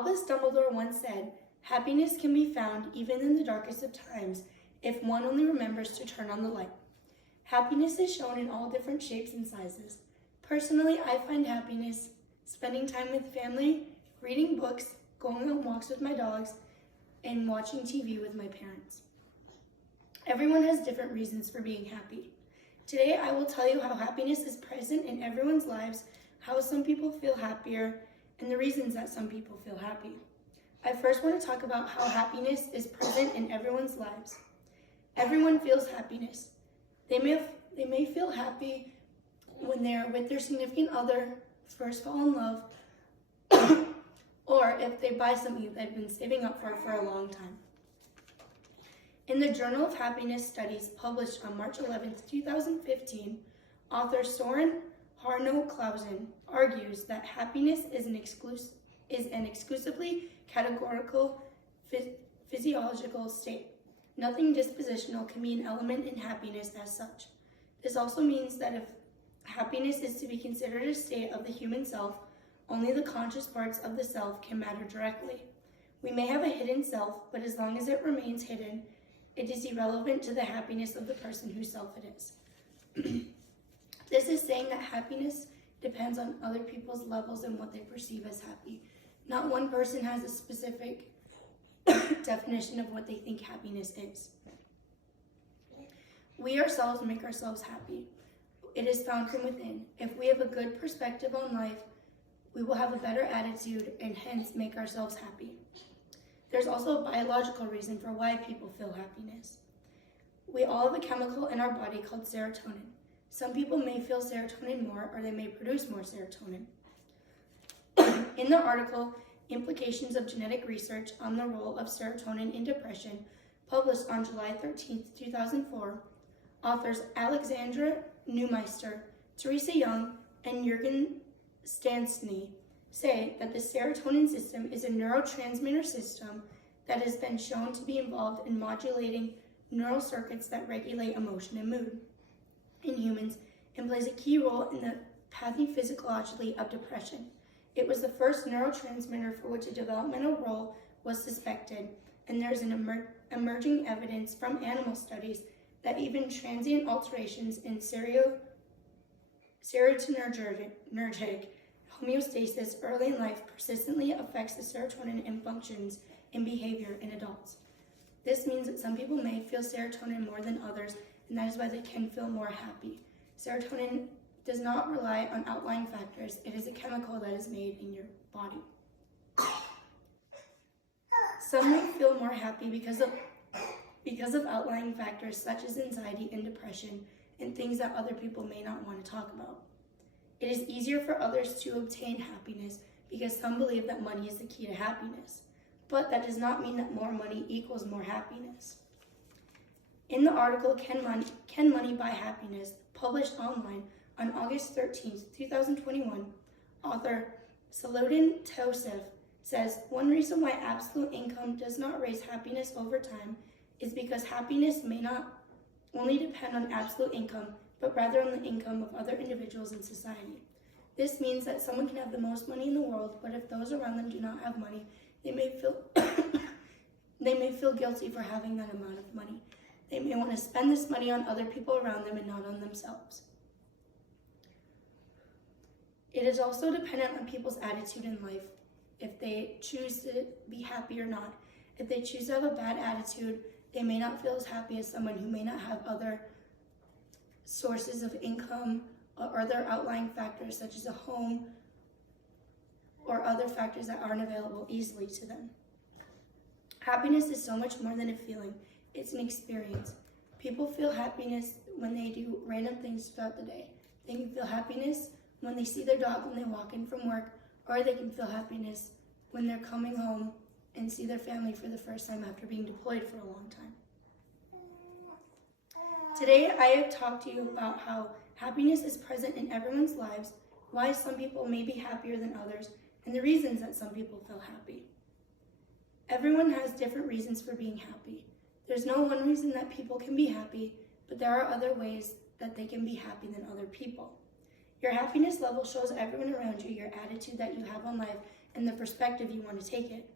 Albus Dumbledore once said, "Happiness can be found even in the darkest of times if one only remembers to turn on the light." Happiness is shown in all different shapes and sizes. Personally, I find happiness spending time with family, reading books, going on walks with my dogs, and watching TV with my parents. Everyone has different reasons for being happy. Today, I will tell you how happiness is present in everyone's lives, how some people feel happier, and the reasons that some people feel happy. I first want to talk about how happiness is present in everyone's lives. Everyone feels happiness. They may feel happy when they're with their significant other, first fall in love, or if they buy something they've been saving up for a long time. In the Journal of Happiness Studies published on March 11, 2015, author Soren Harno-Clausen argues that happiness is an exclusively categorical physiological state. Nothing dispositional can be an element in happiness as such. This also means that if happiness is to be considered a state of the human self, only the conscious parts of the self can matter directly. We may have a hidden self, but as long as it remains hidden, it is irrelevant to the happiness of the person whose self it is. This is saying that happiness depends on other people's levels and what they perceive as happy. Not one person has a specific definition of what they think happiness is. We ourselves make ourselves happy. It is found from within. If we have a good perspective on life, we will have a better attitude and hence make ourselves happy. There's also a biological reason for why people feel happiness. We all have a chemical in our body called serotonin. Some people may feel serotonin more, or they may produce more serotonin. In the article, Implications of Genetic Research on the Role of Serotonin in Depression, published on July 13, 2004, authors Alexandra Neumeister, Teresa Young, and Jürgen Stansny say that the serotonin system is a neurotransmitter system that has been shown to be involved in modulating neural circuits that regulate emotion and mood in humans and plays a key role in the pathophysiology of depression. It was the first neurotransmitter for which a developmental role was suspected, and there is an emerging evidence from animal studies that even transient alterations in serotonergic homeostasis early in life persistently affects the serotonin and functions in behavior in adults. This means that some people may feel serotonin more than others, and that is why they can feel more happy. Serotonin does not rely on outlying factors. It is a chemical that is made in your body. Some may feel more happy because of outlying factors such as anxiety and depression and things that other people may not want to talk about. It is easier for others to obtain happiness because some believe that money is the key to happiness. But that does not mean that more money equals more happiness. In the article, Can Money Buy Happiness?, published online on August 13, 2021, author Saladin Tausif says, one reason why absolute income does not raise happiness over time is because happiness may not only depend on absolute income, but rather on the income of other individuals in society. This means that someone can have the most money in the world, but if those around them do not have money, they may feel guilty for having that amount of money. They may want to spend this money on other people around them and not on themselves. It is also dependent on people's attitude in life, if they choose to be happy or not. If they choose to have a bad attitude, they may not feel as happy as someone who may not have other sources of income or other outlying factors such as a home or other factors that aren't available easily to them. Happiness is so much more than a feeling. It's an experience. People feel happiness when they do random things throughout the day. They can feel happiness when they see their dog when they walk in from work, or they can feel happiness when they're coming home and see their family for the first time after being deployed for a long time. Today, I have talked to you about how happiness is present in everyone's lives, why some people may be happier than others, and the reasons that some people feel happy. Everyone has different reasons for being happy. There's no one reason that people can be happy, but there are other ways that they can be happy than other people. Your happiness level shows everyone around you your attitude that you have on life and the perspective you want to take it.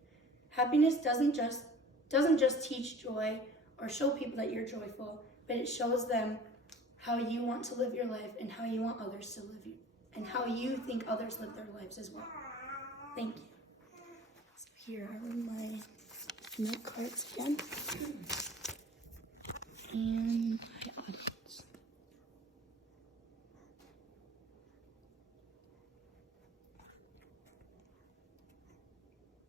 Happiness doesn't just teach joy or show people that you're joyful, but it shows them how you want to live your life and how you want others to live you, and how you think others live their lives as well. Thank you. So here are my note cards again.